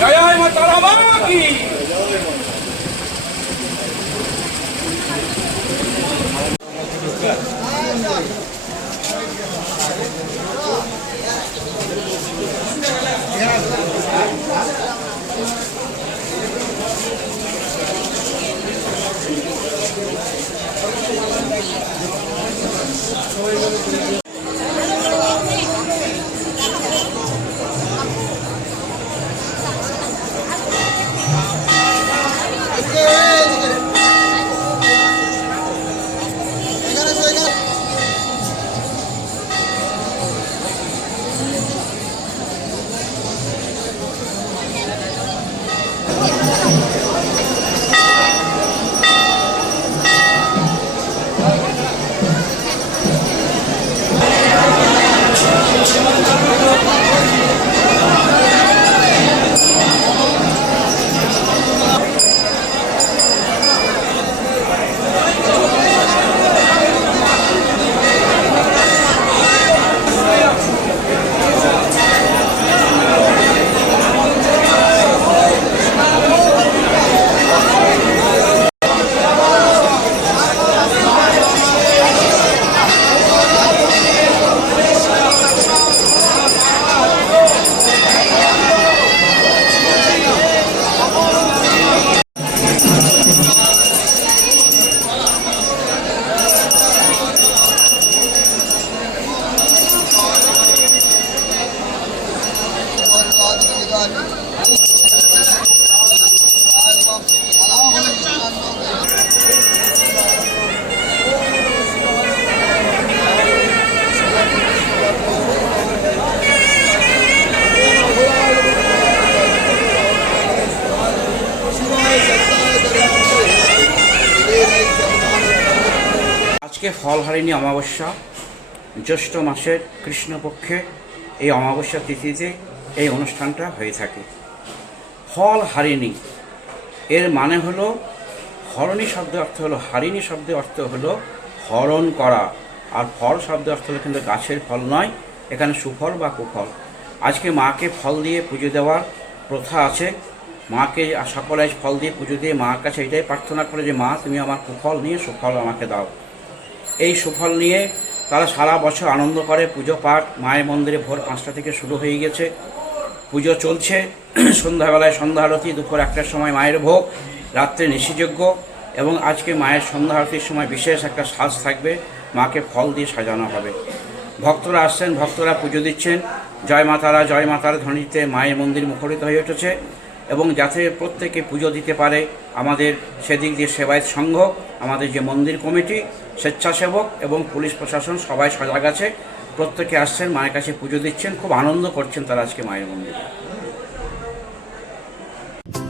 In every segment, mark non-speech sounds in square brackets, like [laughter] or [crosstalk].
জয় মাতা রামা কি? আজকে ফলহারিণী অমাবস্যা। জ্যৈষ্ঠ মাসের কৃষ্ণপক্ষে এই অমাবস্যা তিথিতে এই অনুষ্ঠানটা হয়ে থাকে। ফল হারিণী এর মানে হলো, হরণী শব্দের অর্থ হলো, হারিণী শব্দের অর্থ হলো হরণ করা। আর ফল শব্দের অর্থ হলো কিন্তু গাছের ফল নয়, এখানে সুফল বা কুফল। আজকে মাকে ফল দিয়ে পুজো দেওয়ার প্রথা আছে। মাকে সকলে ফল দিয়ে পুজো দিয়ে মার কাছে এটাই প্রার্থনা করে যে, মা, তুমি আমার কুফল নিয়ে সুফল আমাকে দাও। এই সুফল নিয়ে তারা সারা বছর আনন্দ করে, পুজো পাঠ, মায়ের মন্দিরে ভোর পাঁচটা থেকে শুরু হয়ে গেছে। পুজো চলছে, [clears throat] সন্ধ্যাবেলায় সন্ধ্যা আরতি, দুপুর একটার সময় মায়ের ভোগ, রাত্রে নিশিযজ্ঞ এবং আজকে মায়ের সন্ধ্যা আরতির সময় বিশেষ একটা সাজ থাকবে, মাকে ফল দিয়ে সাজানো হবে। ভক্তরা আসছেন, ভক্তরা পুজো দিচ্ছেন। জয় মাতারা, জয় মাতার ধ্বনিতে মায়ের মন্দির মুখরিত হয়ে উঠেছে। এবং যাতে প্রত্যেকে পুজো দিতে পারে, আমাদের সেদিক দিয়ে সেবায়ত সংঘ, আমাদের যে মন্দির কমিটি, স্বেচ্ছাসেবক এবং পুলিশ প্রশাসন সবাই সজাগ আছে। প্রত্যেকে আসছেন, মায়ের কাছে পুজো দিচ্ছেন, খুব আনন্দ করছেন তারা আজকে মায়ের মন্দিরে।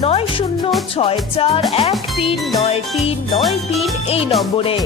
নয় শূন্য ছয় চার এক তিন নয় তিন নয় তিন এই নম্বরে।